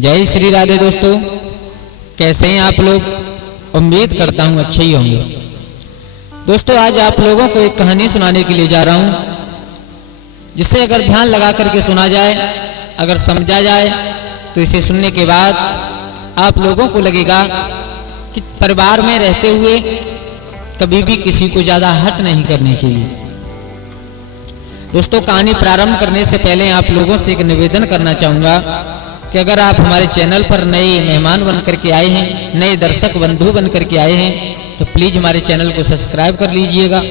जय श्री राधे दोस्तों, कैसे हैं आप लोग। उम्मीद करता हूँ अच्छे ही होंगे। दोस्तों, आज आप लोगों को एक कहानी सुनाने के लिए जा रहा हूँ, जिसे अगर ध्यान लगा करके सुना जाए, अगर समझा जाए, तो इसे सुनने के बाद आप लोगों को लगेगा कि परिवार में रहते हुए कभी भी किसी को ज्यादा हट नहीं करनी चाहिए। दोस्तों, कहानी प्रारंभ करने से पहले आप लोगों से एक निवेदन करना चाहूंगा कि अगर आप हमारे चैनल पर नए मेहमान बन करके आए हैं, नए दर्शक बंधु बन करके आए हैं, तो प्लीज हमारे चैनल को सब्सक्राइब कर लीजिएगा।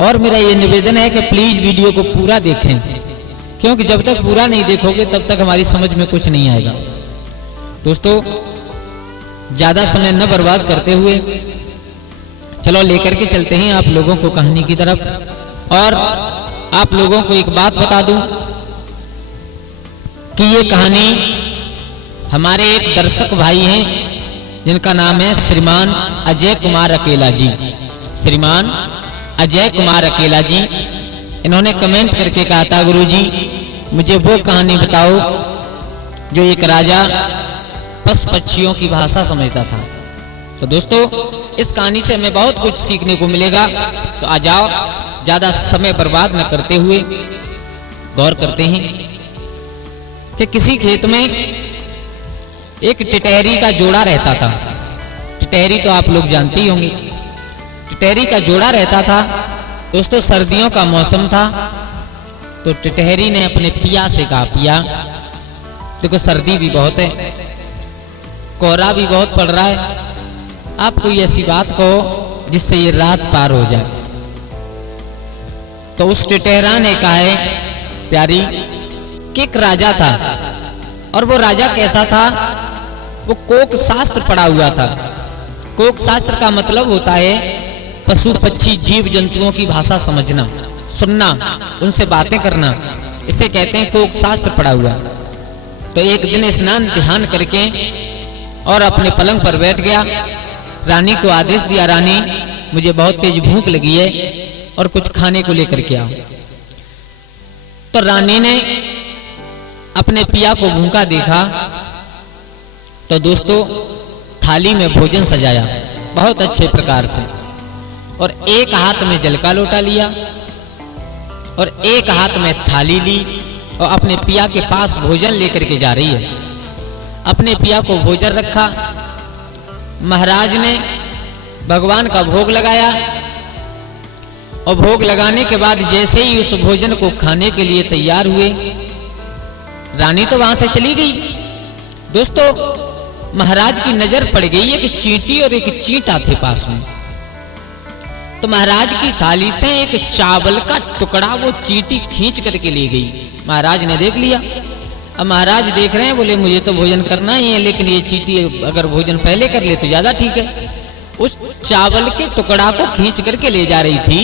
और मेरा ये निवेदन है कि प्लीज वीडियो को पूरा देखें, क्योंकि जब तक पूरा नहीं देखोगे तब तक हमारी समझ में कुछ नहीं आएगा। दोस्तों, ज्यादा समय न बर्बाद करते हुए चलो लेकर के चलते हैं आप लोगों को कहानी की तरफ। और आप लोगों को एक बात बता दूं कि ये कहानी हमारे एक दर्शक भाई हैं, जिनका नाम है श्रीमान अजय कुमार अकेला जी। श्रीमान अजय कुमार अकेला जी, इन्होंने कमेंट करके कहा था, गुरुजी मुझे वो कहानी बताओ जो एक राजा पशु पक्षियों की भाषा समझता था। तो दोस्तों, इस कहानी से हमें बहुत कुछ सीखने को मिलेगा। तो आ जाओ, ज्यादा समय बर्बाद न करते हुए गौर करते हैं कि किसी खेत में एक टिटहरी का जोड़ा रहता था। टिटहरी तो आप लोग जानते ही होंगे। टिटहरी का जोड़ा रहता था। दोस्तों, सर्दियों का मौसम था, तो टिटहरी ने अपने पिया से कहा, पिया देखो सर्दी भी बहुत है, कोहरा भी बहुत पड़ रहा है, आप कोई ऐसी बात कहो जिससे ये रात पार हो जाए। तो उस टिटहरा ने कहा है, प्यारी कि एक राजा था, और वो राजा कैसा था, वो कोक शास्त्र पढ़ा हुआ था। कोक शास्त्र का मतलब होता है पशु पक्षी जीव जंतुओं की भाषा समझना, सुनना, उनसे बातें करना, इसे कहते हैं कोक शास्त्र पढ़ा हुआ। तो एक दिन स्नान ध्यान करके और अपने पलंग पर बैठ गया। रानी को आदेश दिया, रानी मुझे बहुत तेज भूख लगी है और कुछ खाने को लेकर के आओ। तो रानी ने अपने पिया को भूखा देखा, तो दोस्तों थाली में भोजन सजाया बहुत अच्छे प्रकार से, और एक हाथ में जल का लोटा लिया और एक हाथ में थाली ली, और अपने पिया के पास भोजन लेकर के जा रही है। अपने पिया को भोजन रखा। महाराज ने भगवान का भोग लगाया, और भोग लगाने के बाद जैसे ही उस भोजन को खाने के लिए तैयार हुए, रानी तो वहां से चली गई। दोस्तों, महाराज की नजर पड़ गई है कि चींटी और एक चींटा थे पास में। तो महाराज की थाली से एक चावल का टुकड़ा वो चींटी खींच करके ले गई। महाराज ने देख लिया। अब महाराज देख रहे हैं, बोले मुझे तो भोजन करना ही है, लेकिन ये चींटी अगर भोजन पहले कर ले तो ज्यादा ठीक है। उस चावल के टुकड़ा को खींच करके ले जा रही थी,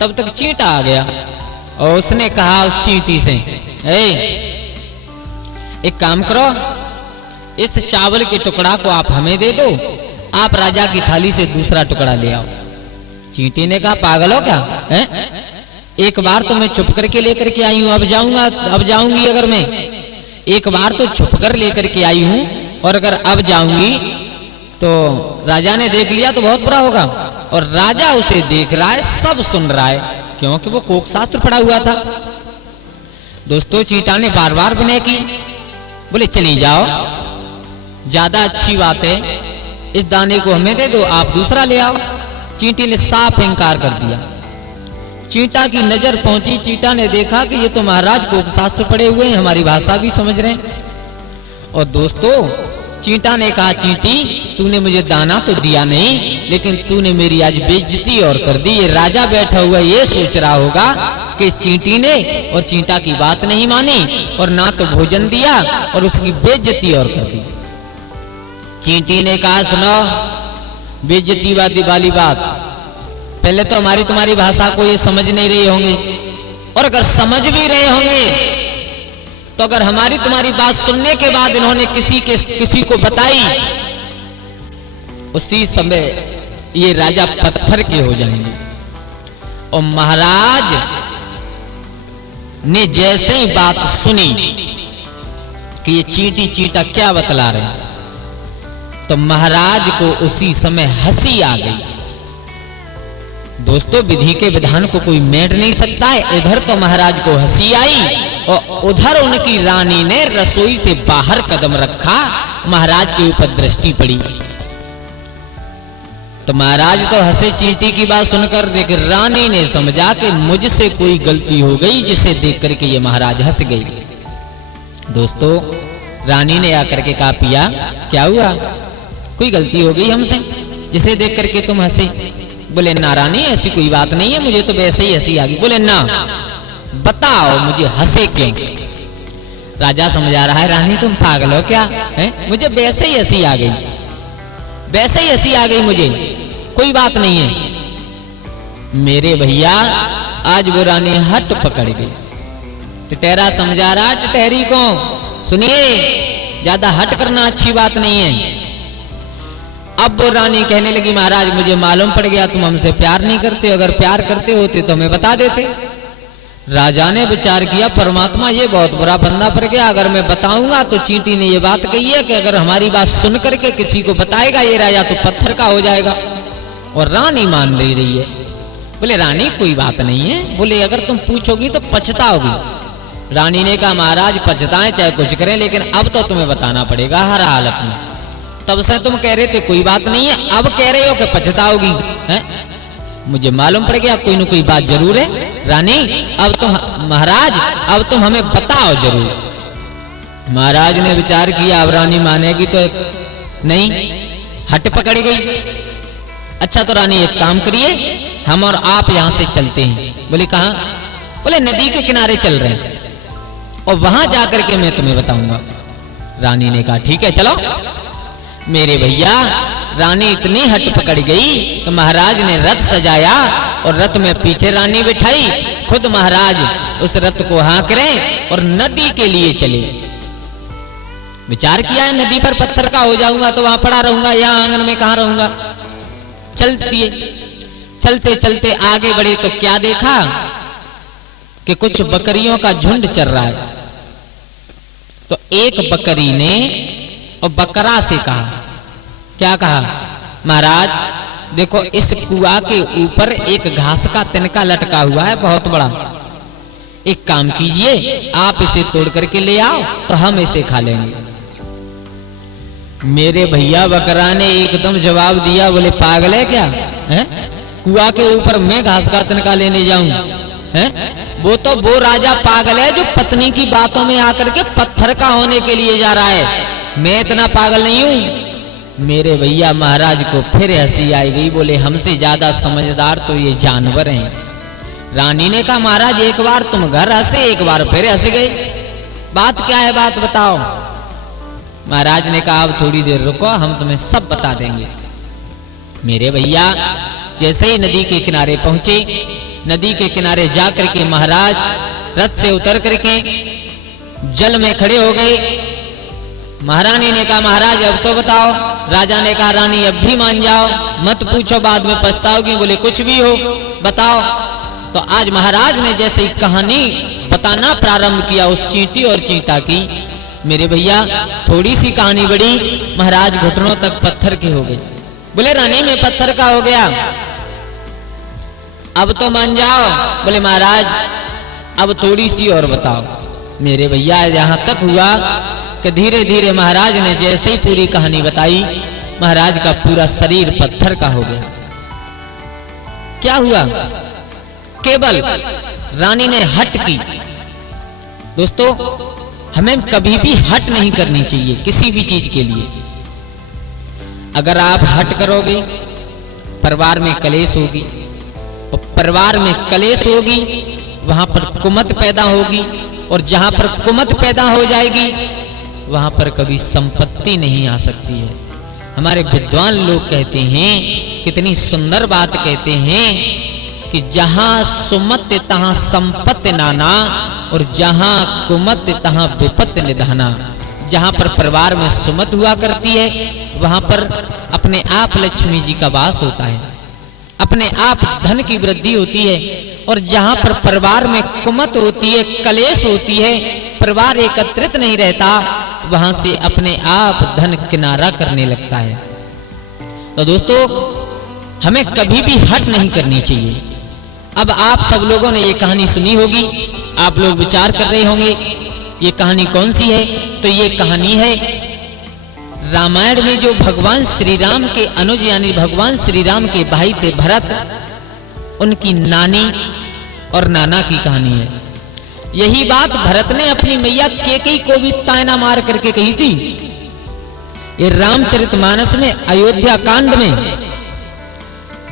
तब तक चींटा आ गया, और उसने कहा उस चींटी से, एक काम करो, इस चावल के टुकड़ा को आप हमें दे दो, आप राजा की थाली से दूसरा टुकड़ा ले आओ। चींटी ने कहा, पागल हो क्या है? एक बार तो मैं छुप करके लेकर के आई हूं, अब जाऊंगी अगर मैं, एक बार तो छुप कर लेकर के आई हूं, और अगर अब जाऊंगी तो राजा ने देख लिया तो बहुत बुरा होगा। और राजा उसे देख रहा है, सब सुन रहा है, क्योंकि वो कोक शास्त्र पढ़ा हुआ था। दोस्तों, चींटा ने बार बार विनय की, बोले चली जाओ, ज्यादा अच्छी बात है, इस दाने को हमें दे दो, आप दूसरा ले आओ। चींटी ने साफ इंकार कर दिया। चींटा की नजर पहुंची, चींटा ने देखा कि ये तो महाराज कोक शास्त्र पढ़े हुए हैं, हमारी भाषा भी समझ रहे हैं। और दोस्तों, चींटा ने कहा, चींटी तूने मुझे दाना तो दिया नहीं, लेकिन तूने मेरी आज बेइज्जती और कर दी। ये राजा बैठा हुआ ये सोच रहा होगा कि इस चींटी ने और चींटा की बात नहीं मानी, और ना तो भोजन दिया और उसकी बेइज्जती और कर दी। चींटी ने कहा, सुनो, बेइज्जती वाली बात, पहले तो हमारी तुम्हारी भाषा को ये समझ नहीं रहे होंगे, और अगर समझ भी रहे होंगे तो अगर हमारी तुम्हारी बात सुनने के बाद इन्होंने किसी को बताई, उसी समय ये राजा पत्थर के हो जाएंगे। और महाराज ने जैसे ही बात सुनी, कि ये चींटी चींटा क्या बतला रहे हैं। तो महाराज को उसी समय हंसी आ गई। दोस्तों, विधि के विधान को कोई मेट नहीं सकता है। इधर तो महाराज को हंसी आई और उधर उनकी रानी ने रसोई से बाहर कदम रखा, महाराज के ऊपर दृष्टि पड़ी। तो महाराज तो हंसे चींटी की बात सुनकर, लेकिन रानी ने समझा कि मुझसे कोई गलती हो गई, जिसे देख करके ये महाराज हंस गई। दोस्तों, रानी ने आकर के कहा, पिया क्या हुआ, कोई गलती हो गई हमसे जिसे देख करके तुम हंसे? बोले, ना रानी, ऐसी कोई बात नहीं है, मुझे तो वैसे ही हंसी आ गई। बोले, ना बताओ मुझे हंसे क्यों? राजा समझा रहा है, रानी तुम पागल हो क्या है? मुझे वैसे ही हंसी आ गई, वैसे ही हंसी आ गई, मुझे कोई बात नहीं है। मेरे भैया आज वो रानी हट पकड़ गई। टिटेरा समझा रहा टिटेरी को, सुनिए, ज्यादा हट करना अच्छी बात नहीं है। अब वो रानी कहने लगी, महाराज मुझे मालूम पड़ गया तुम हमसे प्यार नहीं करते, अगर प्यार करते होते तो हमें बता देते। राजा ने विचार किया, परमात्मा ये बहुत बुरा बंदा पड़ गया, अगर मैं बताऊंगा तो चींटी ने ये बात कही है कि अगर हमारी बात सुन करके किसी को बताएगा ये राजा तो पत्थर का हो जाएगा, और रानी मान ले रही है। बोले, रानी कोई बात नहीं है, बोले अगर तुम पूछोगी तो पछताओगी। रानी ने कहा, महाराज पछताएं चाहे कुछ करें, लेकिन अब तो तुम्हें बताना पड़ेगा हर हालत में। तब से तुम कह रहे थे कोई बात नहीं है, अब कह रहे हो कि पछताओगी हैं? मुझे मालूम पड़ गया कोई न कोई बात जरूर है। रानी अब तुम, महाराज अब तुम हमें बताओ जरूर। महाराज ने विचार किया, अब रानी मानेगी तो नहीं, हट पकड़ गई। अच्छा तो रानी एक काम करिए, हम और आप यहां से चलते हैं। बोले, कहां? बोले, नदी के किनारे चल रहे हैं और वहां जाकर के मैं तुम्हें बताऊंगा। रानी ने कहा, ठीक है चलो। मेरे भैया रानी इतनी हट पकड़ गई कि महाराज ने रथ सजाया और रथ में पीछे रानी बिठाई, खुद महाराज उस रथ को हाँक रहे और नदी के लिए चले। विचार किया है, नदी पर पत्थर का हो जाऊंगा तो वहां पड़ा रहूंगा, यहाँ आंगन में कहां रहूंगा। चलते चलते आगे बढ़े तो क्या देखा कि कुछ बकरियों का झुंड चल रहा है। तो एक बकरी ने और बकरा से कहा, क्या कहा? महाराज देखो, इस कुआं के ऊपर एक घास का तिनका लटका हुआ है बहुत बड़ा, एक काम कीजिए, आप इसे तोड़ करके ले आओ तो हम इसे खा लेंगे। मेरे भैया बकरा ने एकदम जवाब दिया, बोले पागल है क्या है? कुआं के ऊपर मैं घास का तिनका लेने जाऊं? है वो राजा पागल है जो पत्नी की बातों में आकर के पत्थर का होने के लिए जा रहा है, मैं इतना पागल नहीं हूं। मेरे भैया महाराज को फिर हंसी आई गई, बोले हमसे ज्यादा समझदार तो ये जानवर हैं। रानी ने कहा, महाराज एक बार तुम घर हंसे, एक बार फिर हंस गए, बात क्या है, बात बताओ। महाराज ने कहा, अब थोड़ी देर रुको, हम तुम्हें सब बता देंगे। मेरे भैया जैसे ही नदी के किनारे पहुंचे, नदी के किनारे जाकर के महाराज रथ से उतर करके जल में खड़े हो गए। महारानी ने कहा, महाराज अब तो बताओ। राजा ने कहा, रानी अब भी मान जाओ, मत पूछो, बाद में पछताओगी। बोले, कुछ भी हो बताओ। तो आज महाराज ने जैसे ही कहानी बताना प्रारंभ किया उस चींटी और चींटा की, मेरे भैया थोड़ी सी कहानी बढ़ी, महाराज घुटनों तक पत्थर के हो गए। बोले, रानी में पत्थर का हो गया, अब तो मान जाओ। बोले, महाराज अब थोड़ी सी और बताओ। मेरे भैया यहां तक हुआ कि धीरे धीरे महाराज ने जैसे ही पूरी कहानी बताई, महाराज का पूरा शरीर पत्थर का हो गया। क्या हुआ? केवल रानी ने हट की। दोस्तों, हमें कभी भी हट नहीं करनी चाहिए किसी भी चीज के लिए। अगर आप हट करोगे, परिवार में कलेश होगी, और परिवार में कलेश होगी वहां पर कुमत पैदा होगी, और जहां पर कुमत पैदा हो जाएगी वहां पर कभी संपत्ति नहीं आ सकती है। हमारे विद्वान लोग कहते हैं, कितनी सुंदर बात कहते हैं कि जहां सुमत तहां संपत्ति नाना, और जहां कुमत तहां विपत्ति निधाना। जहां पर परिवार में सुमत हुआ करती है वहां पर अपने आप लक्ष्मी जी का वास होता है। अपने आप धन की वृद्धि होती है, और जहां पर परिवार में कुमत होती है, कलेश होती है, परिवार एकत्रित नहीं रहता, वहां से अपने आप धन किनारा करने लगता है। तो दोस्तों, हमें कभी भी हट नहीं करनी चाहिए। अब आप सब लोगों ने ये कहानी सुनी होगी, आप लोग विचार कर रहे होंगे ये कहानी कौन सी है। तो ये कहानी है रामायण में जो भगवान श्री राम के अनुज यानी भगवान श्री राम के भाई थे भरत, उनकी नानी और नाना की कहानी है। यही बात भरत ने अपनी मैया केकई को भी तायना मार करके कही थी। ये रामचरितमानस में अयोध्या कांड में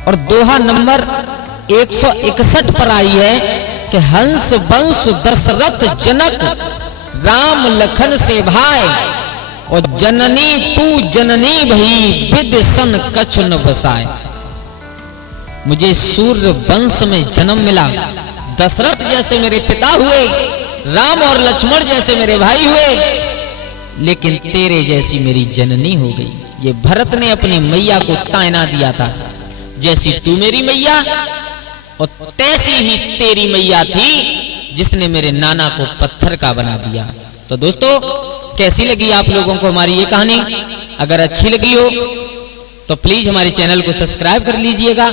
और दोहा नंबर 161 पर आई है कि हंस वंश दशरथ जनक राम लखन से भाई, और जननी तू जननी भई विद सन कछु न बसाए। मुझे सूर्य वंश में जन्म मिला, दशरथ जैसे मेरे पिता हुए, राम और लक्ष्मण जैसे मेरे भाई हुए, लेकिन तेरे जैसी मेरी जननी हो गई। ये भरत ने अपनी मैया को तायना दिया था, जैसी तू मेरी मैया और तैसी ही तेरी मैया थी जिसने मेरे नाना को पत्थर का बना दिया। तो दोस्तों, कैसी लगी आप लोगों को हमारी ये कहानी? अगर अच्छी लगी हो तो प्लीज हमारे चैनल को सब्सक्राइब कर लीजिएगा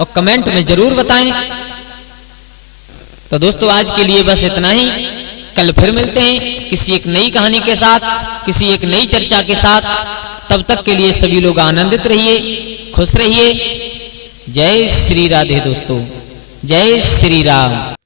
और कमेंट में जरूर बताएं। तो दोस्तों, आज के लिए बस इतना ही। कल फिर मिलते हैं किसी एक नई कहानी के साथ, किसी एक नई चर्चा के साथ। तब तक के लिए सभी लोग आनंदित रहिए, खुश रहिए। जय श्री राधे दोस्तों, जय श्री राम।